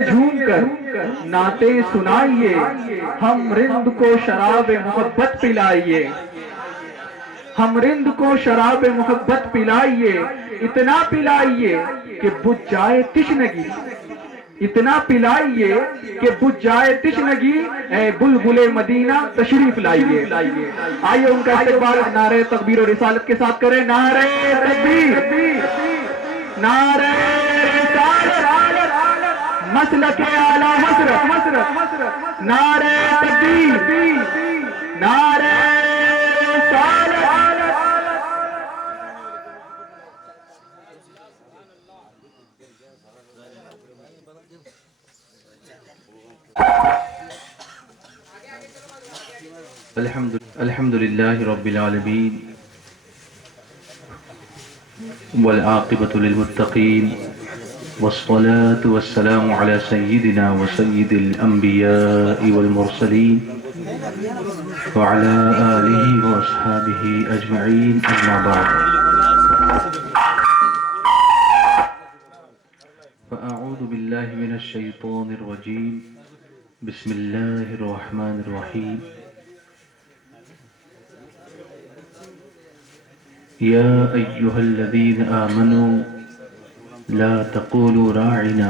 جھوم کر نعتیں سنائیے، ہم رند کو شراب محبت پلائیے، ہم رند کو شراب محبت پلائیے، اتنا پلائیے کہ بجھ جائے تشنگی، اتنا پلائیے کہ بجھ جائے تشنگی، اے بلبل مدینہ تشریف لائیے۔ آئیے ان کا استقبال نعرہ تکبیر و رسالت کے ساتھ کریں۔ نعرہ تکبیر، نعرہ رسالت، مسلک اعلی حضرت، نعرہ تکبیر، نعرہ رسالت۔ الحمد للہ رب العالمین والعاقبۃ للمتقین والصلاة والسلام على سيدنا وسيد الأنبياء والمرسلين وعلى آله وأصحابه أجمعين، أما بعد فأعوذ بالله من الشيطان الرجيم، بسم الله الرحمن الرحيم۔ يا أيها الذين آمنوا لا تقولوا راعنا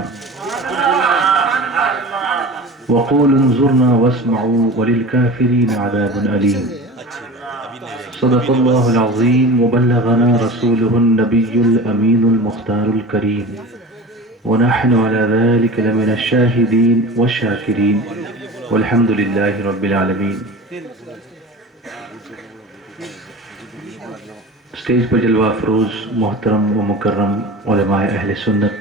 وقولوا انظرنا واسمعوا وللكافرين عذاب أليم۔ صدق الله العظيم وبلغنا رسوله النبي الأمين المختار الكريم، ونحن على ذلك لمن الشاهدين والشاكرين، والحمد لله رب العالمين۔ اسٹیج پر جلوہ افروز محترم و مکرم علماء اہل سنت،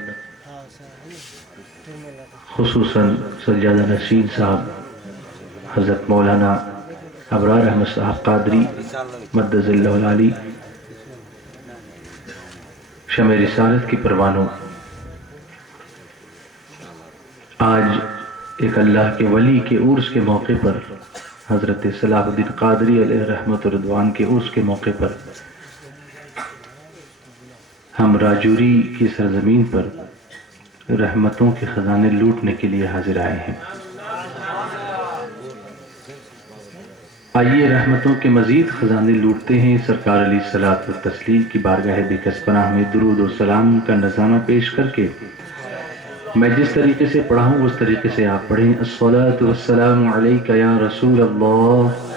خصوصاً سجادہ نسین صاحب، حضرت مولانا ابرار احمد صاحب قادری مدد اللہ العالی، شمع رسالت کی پروانوں، آج ایک اللہ کے ولی کے عرس کے موقع پر، حضرت صلاح الدین قادری علیہ رحمت و رضوان کے عرس کے موقع پر ہم راجوری کی سرزمین پر رحمتوں کے خزانے لوٹنے کے لیے حاضر آئے ہیں۔ آئیے رحمتوں کے مزید خزانے لوٹتے ہیں، سرکار علیہ الصلوۃ والتسلیم کی بارگاہ بکس پناہ میں درود و سلام کا نذرانہ پیش کر کے میں جس طریقے سے پڑھا ہوں اس طریقے سے آپ پڑھیں۔ الصلاۃ والسلام علیک یا رسول اللہ،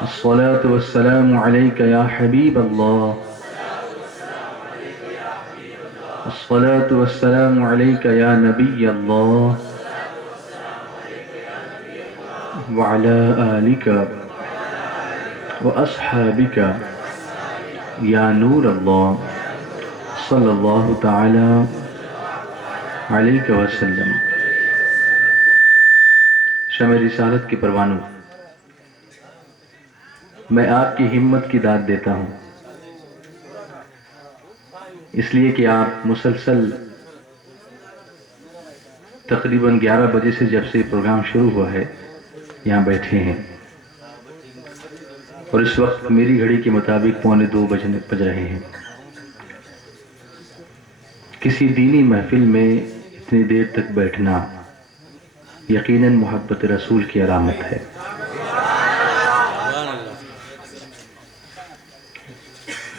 الصلاۃ والسلام علیک یا حبیب اللہ، الصلاۃ والسلام علیک یا نبی اللہ، وعلی آلک واصحابک یا نور اللہ، صلی اللہ تعالی علیہ وسلم۔ شمع رسالت کے پروانوں، میں آپ کی ہمت کی داد دیتا ہوں، اس لیے کہ آپ مسلسل تقریباً 11 بجے سے جب سے پروگرام شروع ہوا ہے یہاں بیٹھے ہیں، اور اس وقت میری گھڑی کے مطابق 1:45 بج رہے ہیں۔ کسی دینی محفل میں اتنی دیر تک بیٹھنا یقیناً محبت رسول کی علامت ہے۔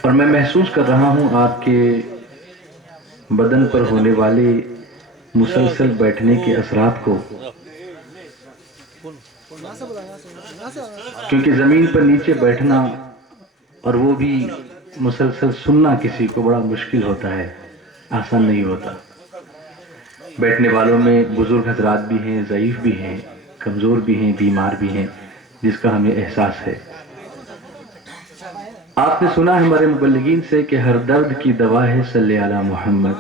اور میں محسوس کر رہا ہوں آپ کے بدن پر ہونے والے مسلسل بیٹھنے کے اثرات کو، کیونکہ زمین پر نیچے بیٹھنا اور وہ بھی مسلسل سننا کسی کو بڑا مشکل ہوتا ہے، آسان نہیں ہوتا۔ بیٹھنے والوں میں بزرگ حضرات بھی ہیں، ضعیف بھی ہیں، کمزور بھی ہیں، بیمار بھی ہیں، جس کا ہمیں احساس ہے۔ آپ نے سنا ہے ہمارے مبلغین سے کہ ہر درد کی دوا ہے صلی علی محمد،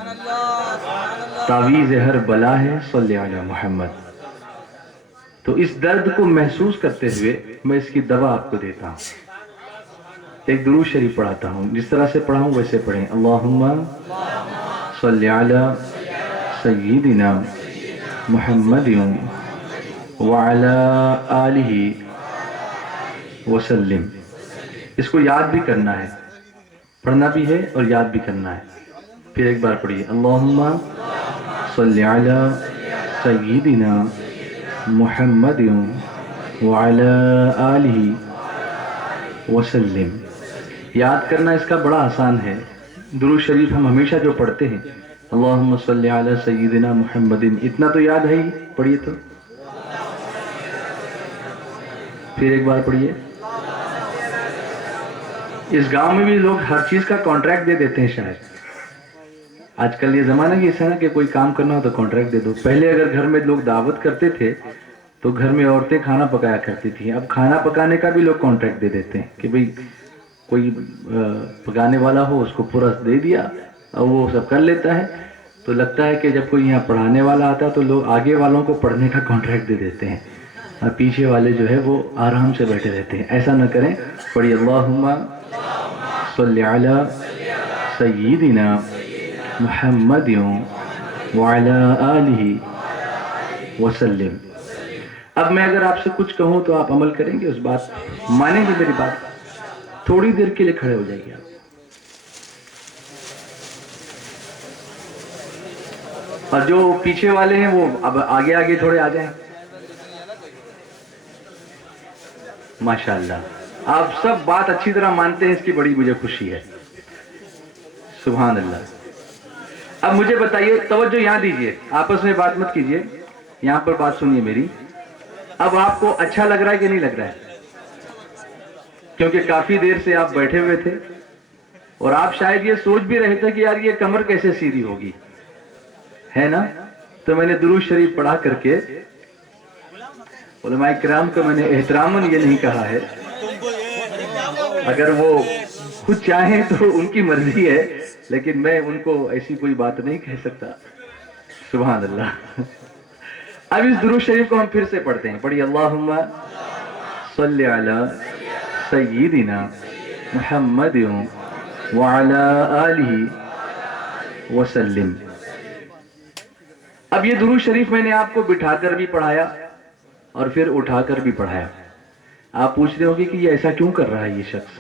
تعویذ ہر بلا ہے صلی علی محمد۔ تو اس درد کو محسوس کرتے ہوئے میں اس کی دوا آپ کو دیتا ہوں۔ ایک درود شریف پڑھاتا ہوں، جس طرح سے پڑھا ہوں ویسے پڑھیں۔ اللہم صلی علی سیدنا محمد وعلی آلہ وسلم۔ اس کو یاد بھی کرنا ہے، پڑھنا بھی ہے اور یاد بھی کرنا ہے۔ پھر ایک بار پڑھیے اللہم صلی علی سیدنا محمد وعلی آلہ وسلم. یاد کرنا اس کا بڑا آسان ہے. درود شریف ہم ہمیشہ جو پڑھتے ہیں اللہم صلی علی سیدنا محمد، اتنا تو یاد ہے ہی. پڑھیے تو پھر ایک بار پڑھیے. اس گاؤں میں بھی لوگ ہر چیز کا کانٹریکٹ دے دیتے ہیں. شاید آج کل یہ زمانہ کی ایسا ہے کہ کوئی کام کرنا ہو تو کانٹریکٹ دے دو. پہلے اگر گھر میں لوگ دعوت کرتے تھے تو گھر میں عورتیں کھانا پکایا کرتی تھیں. اب کھانا پکانے کا بھی لوگ کانٹریکٹ دے دیتے ہیں کہ بھئی کوئی پکانے والا ہو، اس کو پورا دے دیا اور وہ سب کر لیتا ہے. تو لگتا ہے کہ جب کوئی یہاں پڑھانے والا آتا ہے تو لوگ آگے والوں کو پڑھنے کا کانٹریکٹ دے دیتے ہیں اور پیچھے والے جو ہے وہ آرام سے بیٹھے رہتے ہیں. ایسا نہ کریں. پڑھیے اللہم صلی علی سیدنا محمد وعلی آلہ وسلم. اب میں اگر آپ سے کچھ کہوں تو آپ عمل کریں گے اس بات، مانیں گے میری بات؟ تھوڑی دیر کے لیے کھڑے ہو جائیے آپ. اور جو پیچھے والے ہیں وہ اب آگے آگے تھوڑے آ جائیں. ماشاءاللہ آپ سب بات اچھی طرح مانتے ہیں، اس کی بڑی مجھے خوشی ہے. سبحان اللہ. اب مجھے بتائیے، توجہ یہاں دیجئے، آپس میں بات مت کیجئے، یہاں پر بات سنیے میری. اب آپ کو اچھا لگ رہا ہے کہ نہیں لگ رہا ہے؟ کیونکہ کافی دیر سے آپ بیٹھے ہوئے تھے اور آپ شاید یہ سوچ بھی رہے تھے کہ یار یہ کمر کیسے سیدھی ہوگی، ہے نا؟ تو میں نے درود شریف پڑھا کر کے علماء کرام کو میں نے احتراماً یہ نہیں کہا ہے، اگر وہ خود چاہیں تو ان کی مرضی ہے، لیکن میں ان کو ایسی کوئی بات نہیں کہہ سکتا. سبحان اللہ. اب اس درود شریف کو ہم پھر سے پڑھتے ہیں. پڑھیے اللہم صلی علی سیدنا محمد وعلی آلہ وسلم. اب یہ درود شریف میں نے آپ کو بٹھا کر بھی پڑھایا اور پھر اٹھا کر بھی پڑھایا. آپ پوچھ رہے ہوں گے کہ یہ ایسا کیوں کر رہا ہے یہ شخص؟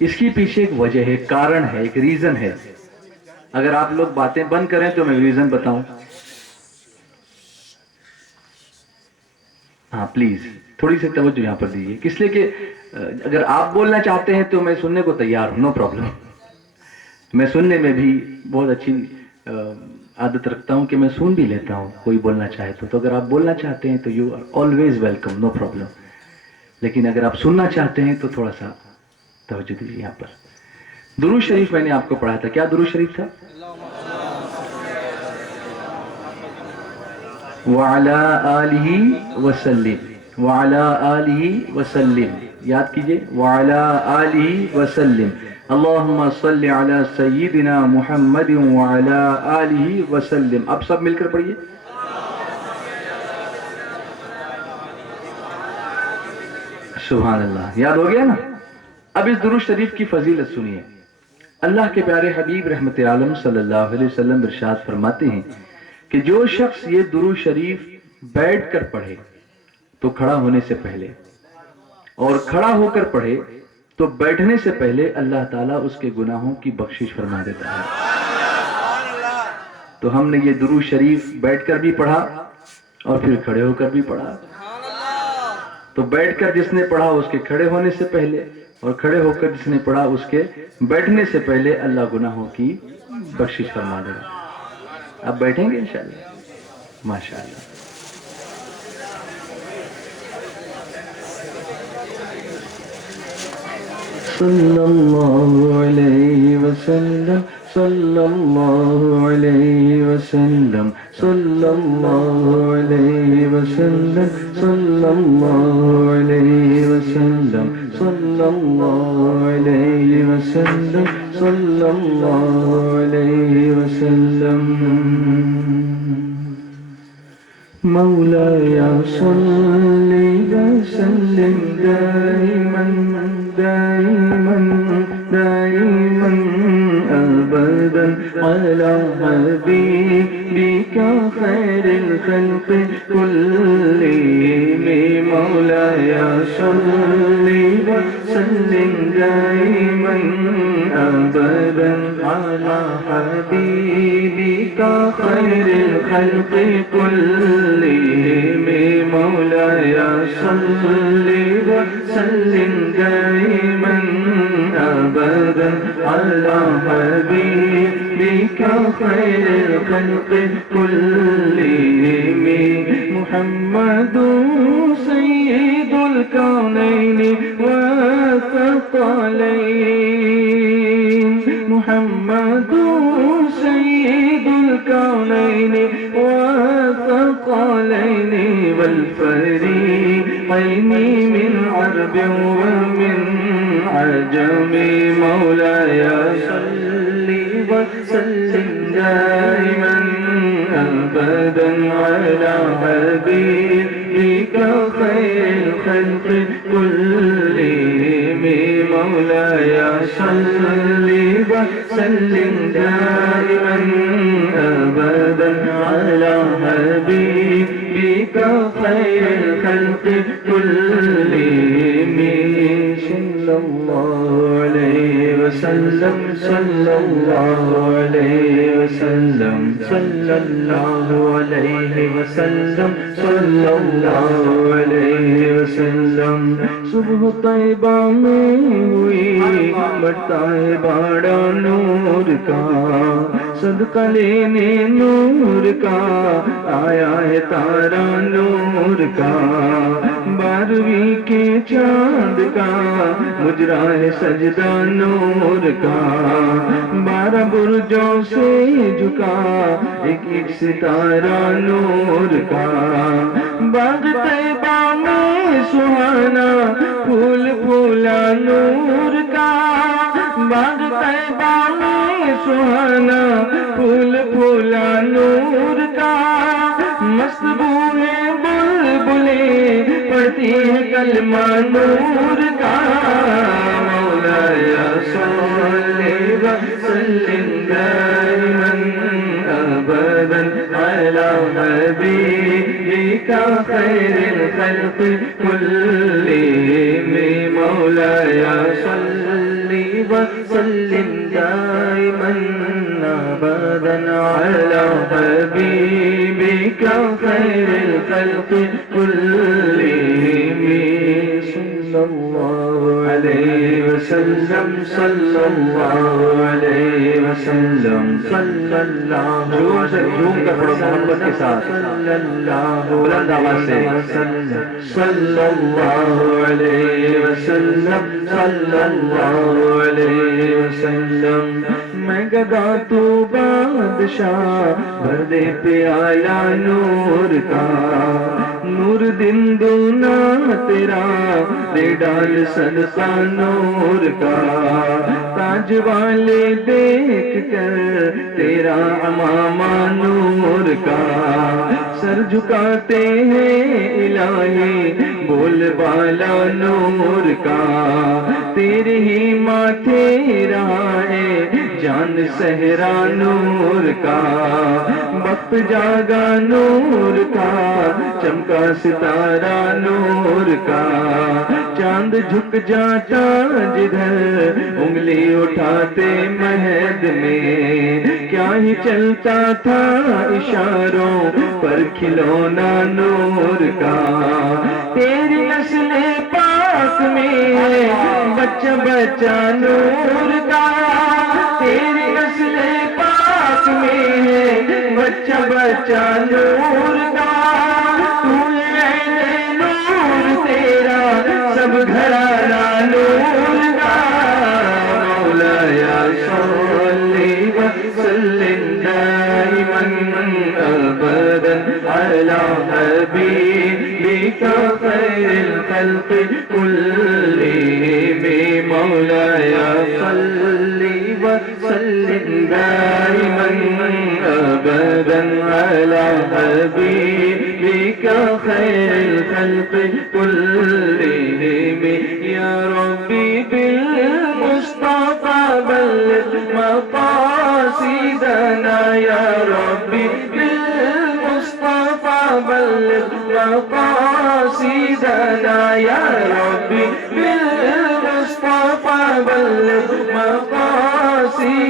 اس کی پیچھے ایک وجہ ہے، ایک کارن ہے، ایک ریزن ہے. اگر آپ لوگ باتیں بند کریں تو میں ریزن بتاؤں. ہاں پلیز تھوڑی سی توجہ یہاں پر دیجیے، کس لیے کہ اگر آپ بولنا چاہتے ہیں تو میں سننے کو تیار ہوں، نو پرابلم. میں سننے میں بھی بہت اچھی عادت رکھتا ہوں کہ میں سن بھی لیتا ہوں کوئی بولنا چاہے تو اگر آپ بولنا چاہتے ہیں تو you are always welcome, no problem. لیکن اگر آپ سننا چاہتے ہیں تو تھوڑا سا توجہ دیجیے. یہاں پر درود شریف میں نے آپ کو پڑھا تھا. کیا درود شریف تھا؟ وعلی آلہ وسلم. وعلی آلہ وسلم. یاد کیجئے وعلی آلہ وسلم. اللہم صلی علی سیدنا محمد وعلی آلہ وسلم. اب سب مل کر پڑھیے. سبحان اللہ. یاد ہو گیا نا؟ اب اس درود شریف کی فضیلت سنیے. اللہ کے پیارے حبیب رحمت عالم صلی اللہ علیہ وسلم ارشاد فرماتے ہیں کہ جو شخص یہ درود شریف بیٹھ کر پڑھے تو کھڑا ہونے سے پہلے اور کھڑا ہو کر پڑھے تو بیٹھنے سے پہلے اللہ تعالیٰ اس کے گناہوں کی بخشش فرما دیتا ہے. تو ہم نے یہ درود شریف بیٹھ کر بھی پڑھا اور پھر کھڑے ہو کر بھی پڑھا. تو بیٹھ کر جس نے پڑھا اس کے کھڑے ہونے سے پہلے اور کھڑے ہو کر جس نے پڑھا اس کے بیٹھنے سے پہلے اللہ گناہوں کی بخشش فرما دے گا. اب بیٹھیں گے انشاءاللہ؟ ماشاءاللہ. صلی اللہ علیہ وسلم. صلی اللہ علیہ وسلم. صلی اللہ علیہ وسلم. صلی اللہ علیہ وسلم. صلی اللہ علیہ وسلم. صلی اللہ علیہ وسلم. مولاي صل وسلم دائما دائما دائما أبدا على حبيبك خير الخلق كلهم. مولاي صل وسلم دائما أبدا على حبيبك خير الخلق كلهم مولاي صل وسلم دائما أبدا على حبيبك خير الخلق كلهم محمد سيد الكونين والثقلين محمد سيد الكونين والثقلين والفريقين من عرب ومن عجم مولاي صل وسلم دائما أبدا على حبيبك خير الخلق كلهم مولاي صل وسلم دائما أبدا على حبيبك خير الخلق كلهم صلى الله عليه وسلم صلى الله عليه وسلم صلى الله عليه وسلم صلى الله عليه وسلم صبح طیبہ میں ہوئی بڑھتا ہے باڑا نور کا صدقہ لینے نور کا آیا ہے تارا نور کا 12ویں کے چاند کا مجرا ہے سجدہ نور کا 12 برجوں سے جھکا ایک ایک ستارہ نور کا باغ طیبہ میں سہانا پھول پھولا نور کا باغ طیبہ میں سہانا پھول پھولا نور کا مست بوئے بلبلیں پڑھتی ہے کلمہ نور کا مولاي صل وسلم دائما أبدا على حبيبك خير الخلق كلهم مولاي صل وسلم دائما أبدا على حبيبك خير الخلق كلهم صلى الله عليه وسلم صلى الله عليه وسلم صلى الله محبت کے ساتھ بلند آواز سے صلی اللہ علیہ وسلم صلی اللہ علیہ وسلم میں گدا تو بادشاہ بھر دے پیالہ نور کا نور دن دونا تیرا دے ڈال صدقہ نور کا تاج والے دیکھ کر تیرا امامہ نور کا سر جھکاتے ہیں الہی بول بالا نور کا تیرے ہی ماتھے رہا ہے جان صحرا نور کا وقت جاگا نور کا چمکا ستارہ نور کا چاند جھک جاتا جدھر انگلی اٹھاتے مہد میں کیا ہی چلتا تھا اشاروں پر کھلونا نور کا تیری نسل پاک میں بچہ بچہ نور کا تیری نسل پاک میں بچہ بچہ نور کا تو نور تیرا سب گھرانہ نور کا مولاي صل وسلم دائما أبدا على حبيبك خير الخلق كلهم مولاي صل وسلم دائما أبدا على حبيبك خير الخلق كلهم يا ربي بالمصطفى بلغ مقاصدنا يا ربي بالمصطفى بلغ مقاصدنا يا ربي بالمصطفى بلغ مقاصدنا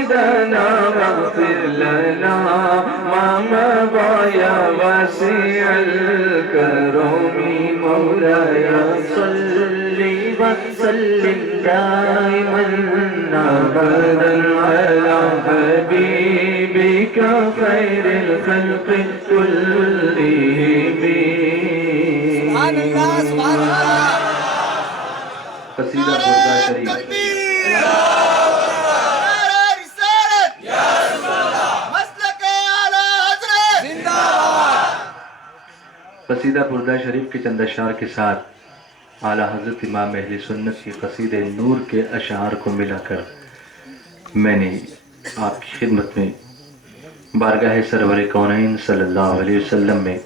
المرتضى يا واسع الكرم مولاي صل وسلم دائما ابدا على حبيبك خير الخلق كلهم. سبحان اللہ سبحان اللہ. قصیدہ بردہ شریف. قصیدہ بردہ شریف کے چند اشعار کے ساتھ اعلیٰ حضرت امام اہل سنت کی قصیدہ نور کے اشعار کو ملا کر میں نے آپ کی خدمت میں بارگاہ سرور کونین صلی اللہ علیہ وسلم میں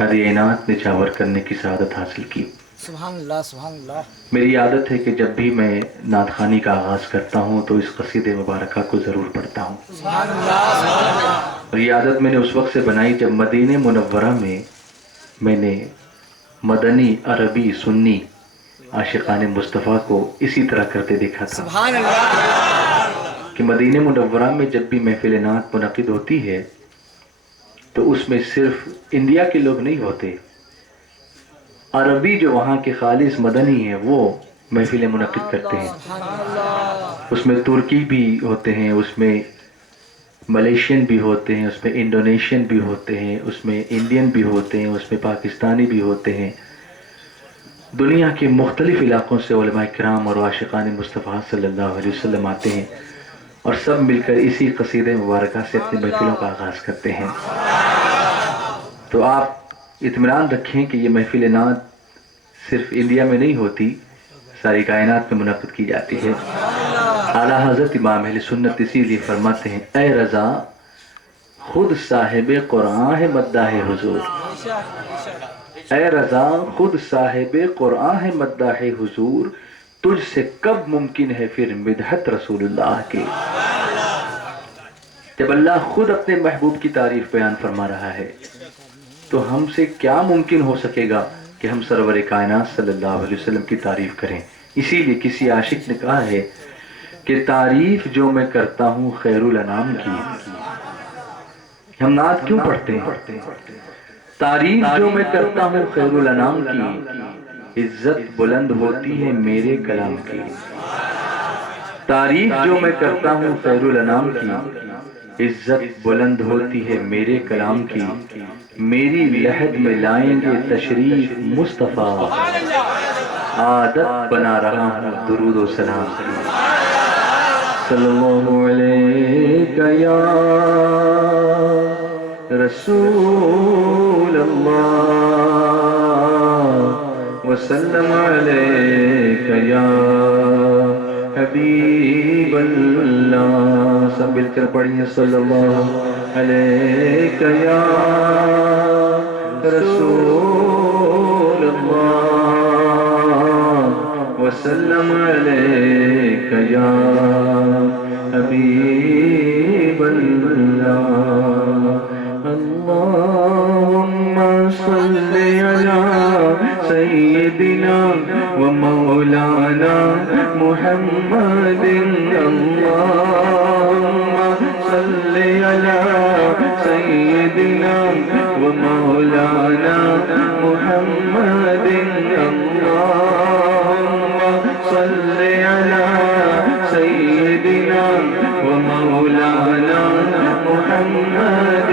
ہدیہ عنایت نچھاور کرنے کی سعادت حاصل کی. سبحان اللہ سبحان اللہ. میری عادت ہے کہ جب بھی میں نعت خوانی کا آغاز کرتا ہوں تو اس قصیدہ مبارکہ کو ضرور پڑھتا ہوں. سبحان اللہ سبحان اللہ. اور یہ عادت میں نے اس وقت سے بنائی جب مدینہ منورہ میں نے مدنی عربی سنی عاشقان مصطفیٰ کو اسی طرح کرتے دیکھا تھا. سبحان اللہ. کہ مدینہ منورہ میں جب بھی محفل نعت منعقد ہوتی ہے تو اس میں صرف انڈیا کے لوگ نہیں ہوتے، عربی جو وہاں کے خالص مدنی ہیں وہ محفل منعقد کرتے ہیں. سبحان اللہ. اس میں ترکی بھی ہوتے ہیں، اس میں ملیشین بھی ہوتے ہیں، اس میں انڈونیشین بھی ہوتے ہیں، اس میں انڈین بھی ہوتے ہیں، اس میں پاکستانی بھی ہوتے ہیں. دنیا کے مختلف علاقوں سے علماء کرام اور عاشقان مصطفیٰ صلی اللہ علیہ وسلم آتے ہیں اور سب مل کر اسی قصیدہ مبارکہ سے اپنی محفلوں کا آغاز کرتے ہیں. تو آپ اطمینان رکھیں کہ یہ محفل نعت صرف انڈیا میں نہیں ہوتی، ساری کائنات میں منعقد کی جاتی ہے. اعلیٰ حضرت امام اہل سنت اسی لیے فرماتے ہیں اے رضا خود صاحب قرآن ہے مداح حضور. اے رضا خود صاحب قرآن ہے مداح حضور، تجھ سے کب ممکن ہے پھر مدحت رسول اللہ کی. جب اللہ خود اپنے محبوب کی تعریف بیان فرما رہا ہے تو ہم سے کیا ممکن ہو سکے گا کہ ہم سرور کائنات صلی اللہ علیہ وسلم کی تعریف کریں. اسی لیے کسی عاشق نے کہا ہے کہ تعریف جو میں کرتا ہوں خیر الانام کی. ہم نعت کیوں پڑھتے ہیں؟ تعریف جو میں کرتا ہوں خیر الانام کی، عزت بلند ہوتی ہے میرے کلام کی. تعریف جو میں کرتا ہوں خیر الانام کی، عزت بلند ہوتی ہے میرے کلام کی. میری لحد میں لائیں گے تشریف مصطفیٰ، عادت بنا رہا ہوں درود و سلام کی. صلی اللہ علیہ یا رسول اللہ وسلم علیہ یا حبیب اللہ. سب مل کر پڑھیے صلی اللہ علیہ یا رسول اللہ وسلم علیہ یا حبیب اللہ. اللہم صلی علی سیدنا و مولانا محمد. اللہم صلی علی سیدنا و مولانا محمد. اللہم صلی علی سیدنا و مولانا محمد.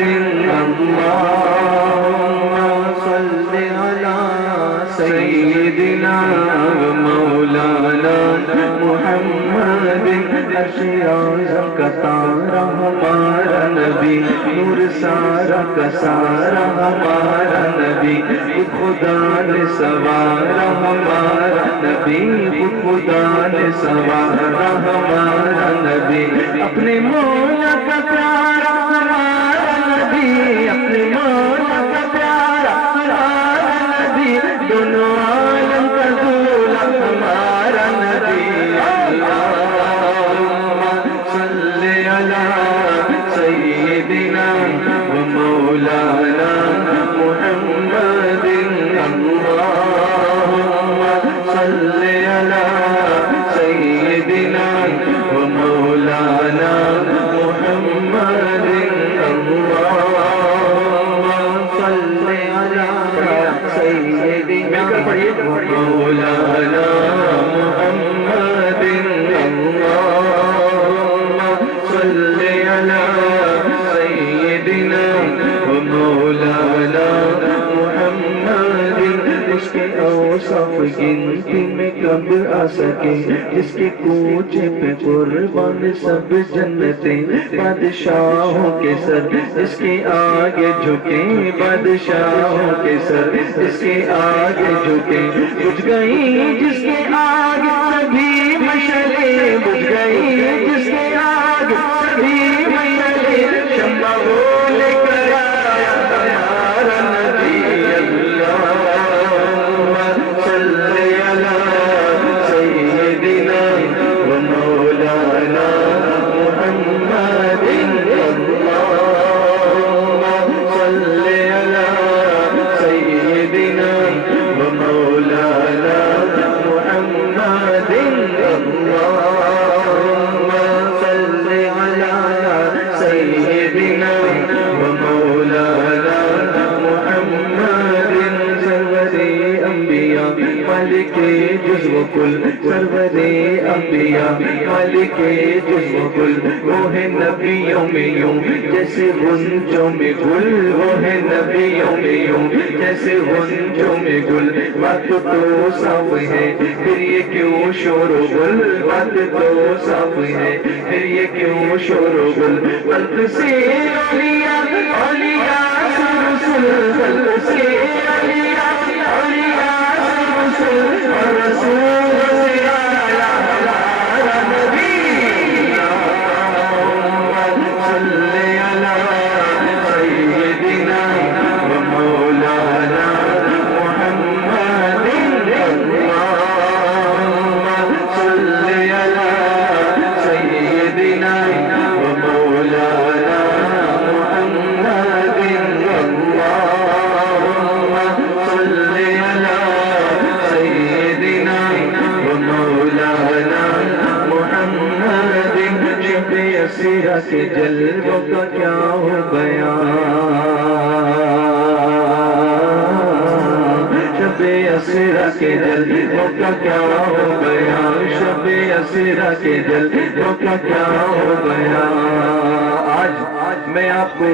اللہم صلی علی سیدنا و مولانا محمد. عرش اعظم کا تارا ہمارا نبی، نور سارا کا سارا ہمارا نبی. خدا نے سوارا ہمارا نبی، خدا نے سوارا ہمارا نبی. اپنے مولا کا پیارا ہمارا نبی، اپنے مولا کا پیارا ہمارا نبی. دونوں عالم کا دولا ہمارا نبی. صلی علی سیدنا و مولانا محمد. اللہم صلی علی سیدنا و مولانا محمد. گنتی میں کب آ سکے، جس کے کوچے پہ قربان سب جنتیں بادشاہوں کے سر، جس کے آگے جھکے بادشاہوں کے سر، جس کے آگے جھکے، بجھ گئی جس کے آگے سبھی مشعلیں، بجھ گئی جس کے آگے سبھی مشعلیں، شمع وہ لے کر آیا ہمارا نبی اللہ، صلی علی سیدنا و مولانا محمد، صلی علی سیدنا و مولانا محمد، صلی علی سیدنا و مولانا محمد، سرور انبیاء مالک جزو کل، سرور انبیاء مالک جزو کل، وہ ہے نبیوں میں یوں جیسے غنچوں میں گل، وہ ہے نبیوں میں یوں جیسے غنچوں میں گل، بات تو صاف ہے پھر یہ کیوں شور و گل، بات تو صاف ہے پھر یہ کیوں شور و گل، قلب سے اولیاء اولیاء سے رسول، قلب سے اولیاء اولیاء سے رسول، اور رسول سے آیا ہمارا نبی، صلی علی سیدنا و مولانا محمد، صلی علی سیدنا و مولانا محمد، صلی علی سیدنا و مولانا محمد، شب اسیرہ کے جلووں کا کیا ہو گیا، شب اسیرہ کے جلووں کا کیا ہو گیا، شب اسیرہ کے جلووں کا کیا ہو گیا، آج میں آپ کو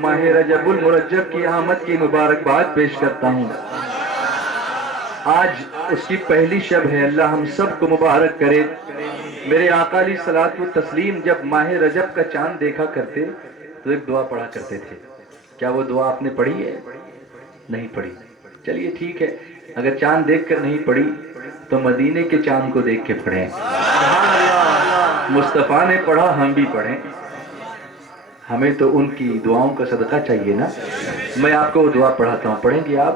ماہ رجب المرجب کی آمد کی مبارکباد پیش کرتا ہوں، آج اس کی پہلی شب ہے، اللہ ہم سب کو مبارک کرے۔ میرے آقا علیہ الصلوۃ والتسلیم جب ماہ رجب کا چاند دیکھا کرتے تو ایک دعا پڑھا کرتے تھے، کیا وہ دعا آپ نے پڑھی ہے؟ نہیں پڑھی، چلیے ٹھیک ہے، اگر چاند دیکھ کر نہیں پڑھی تو مدینے کے چاند کو دیکھ کے پڑھیں، مصطفیٰ نے پڑھا ہم بھی پڑھیں، ہمیں تو ان کی دعاؤں کا صدقہ چاہیے نا۔ میں آپ کو وہ دعا پڑھاتا ہوں، پڑھیں گے آپ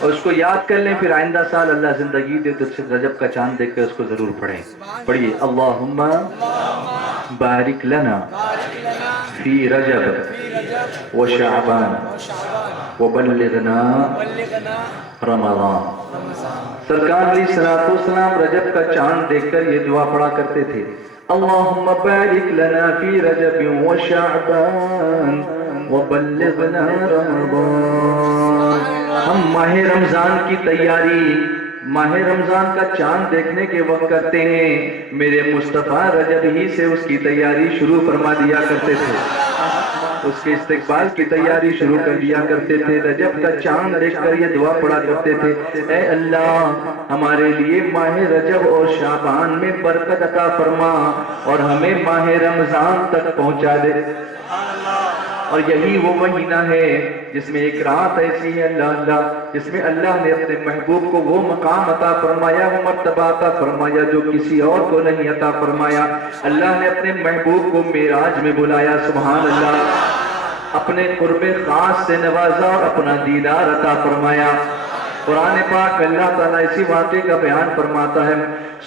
اور اس کو یاد کر لیں، پھر آئندہ سال اللہ زندگی دے تو رجب کا چاند دیکھ کر اس کو ضرور پڑھیں۔ پڑھیے، اللہم بارک لنا فی رجب و شعبان وبلغنا رمضان۔ سرکار علیہ السلام رجب کا چاند دیکھ کر یہ دعا پڑھا کرتے تھے، اللہم بارک لنا فی رجب و شعبان وبلغنا رمضان۔ ہم ماہ رمضان کی تیاری ماہ رمضان کا چاند دیکھنے کے وقت کرتے ہیں، میرے مصطفیٰ رجب ہی سے اس کی تیاری شروع فرما دیا کرتے تھے، اس کے استقبال کی تیاری شروع کر دیا کرتے تھے، رجب کا چاند دیکھ کر یہ دعا پڑھا کرتے تھے، اے اللہ ہمارے لیے ماہ رجب اور شعبان میں برکت عطا فرما اور ہمیں ماہ رمضان تک پہنچا دے۔ اور یہی وہ مہینہ ہے جس میں ایک رات ایسی ہے اللہ جس میں اللہ نے اپنے محبوب کو وہ مقام عطا فرمایا، وہ مرتبہ عطا فرمایا جو کسی اور کو نہیں عطا فرمایا۔ اللہ نے اپنے محبوب کو معراج میں بلایا، سبحان اللہ، اپنے قرب خاص سے نوازا اور اپنا دیدار عطا فرمایا۔ قرآن پاک میں اللہ تعالیٰ اسی واقعے کا بیان فرماتا ہے،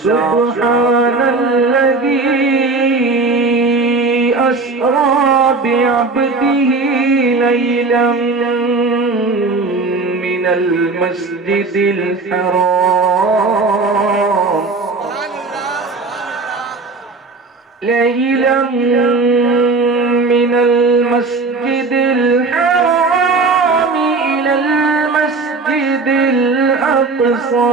سبحان الذی اسریٰ بعبدہ لیلا من المسجد الحرام لیلا من المسجد الحرام إلى المسجد الأقصى